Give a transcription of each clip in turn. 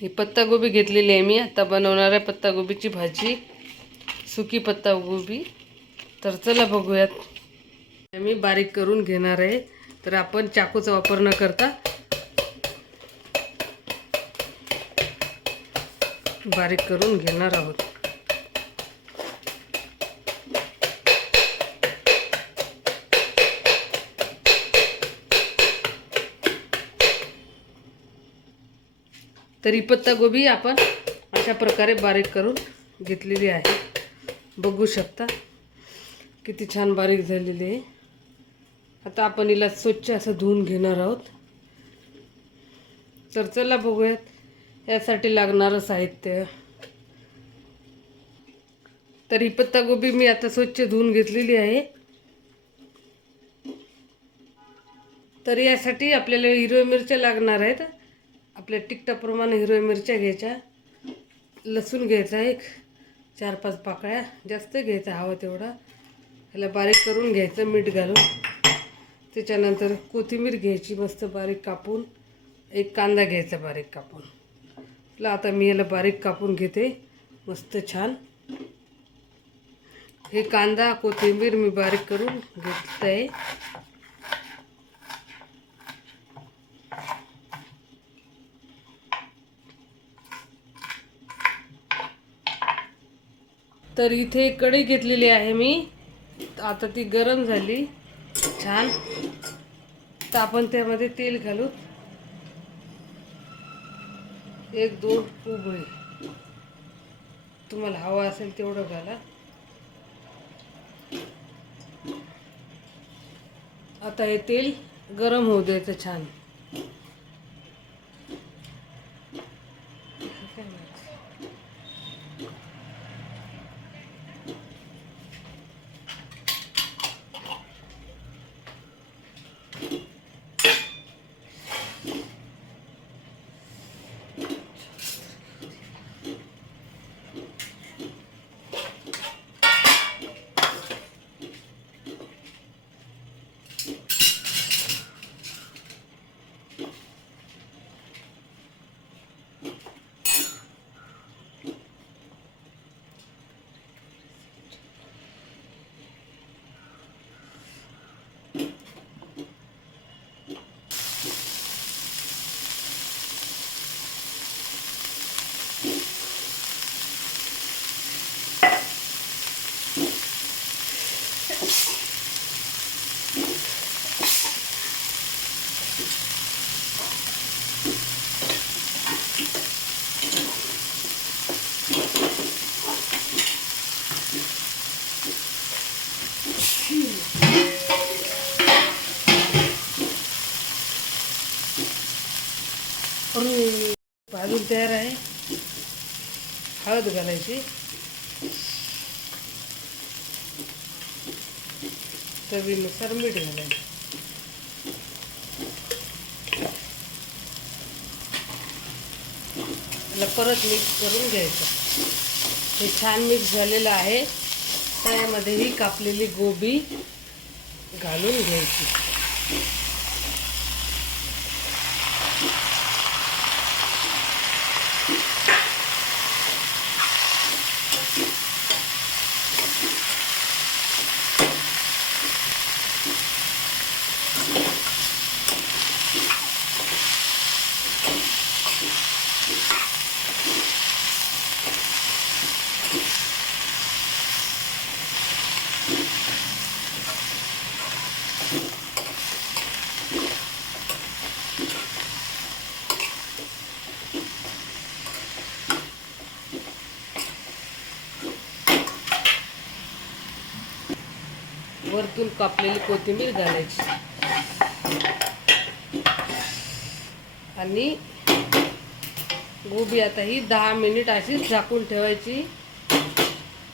ही पत्तागोबी घेतलेली आहे मी. आता बनवणार आहे पत्तागोबीची भाजी, सुकी पत्तागोबी. तर चला बघूयात. मी बारीक करून घेणार आहे. तर आपण चाकूचा वापर न करता बारीक करून घेणार आहोत. तर ही पत्तागोबी आपण अशा प्रकारे बारीक करून घेतलेली आहे. बघू शकता किती छान बारीक झालेली आहे. आता आपण हिला स्वच्छ असं धुवून घेणार आहोत. तर चला बघूयात यासाठी लागणारं साहित्य. तर ही पत्तागोबी मी आता स्वच्छ धुवून घेतलेली आहे. तर यासाठी आपल्याला हिरव्या मिरच्या लागणार आहेत. आपल्या तिखटाप्रमाणे हिरव्या मिरच्या घ्यायच्या, लसूण घ्यायचा एक 4-5 पाकळ्या, जास्त घ्यायचा हवा तेवढा. याला बारीक करून घ्यायचं मीठ घालून. त्याच्यानंतर कोथिंबीर घ्यायची मस्त बारीक कापून. एक कांदा घ्यायचा बारीक कापून. आता मी याला बारीक कापून घेते मस्त छान. हे कांदा कोथिंबीर मी बारीक करून घेत आहे. तर इथे कढई घेतलेली आहे मी. आता ती गरम झाली छान. तर आपण त्यामध्ये तेल घालू. 1-2 उबळी, तुम्हाला हवा असेल तेवढं घाला. आता हे तेल गरम होऊ द्यायचं छान. भाजून तयार आहे. हळद घालायची, चवीनुसार मीठ घालायचं. त्याला परत मिक्स करून घ्यायचं. हे छान मिक्स झालेलं आहे. त्यामध्ये ही कापलेली गोबी घालून घ्यायची. वरतून कापलेली कोथिंबीर घालायची आणि गोबी आता ही 10 मिनिट अशीच झाकून ठेवायची.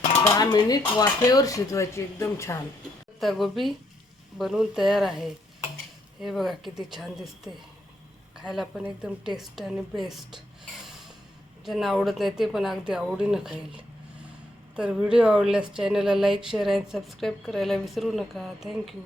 10 मिनिट वाफेवर शिजवायची. एकदम छान पत्तागोबी बनवून तयार आहे. हे बघा किती छान दिसते. खायला पण एकदम टेस्ट आणि बेस्ट. ज्यांना आवडत नाही ते पण अगदी आवडीनं खाईल. तर व्हिडिओ आवडल्यास चॅनलला लाईक, शेअर आणि सबस्क्राईब करायला विसरू नका. थँक्यू.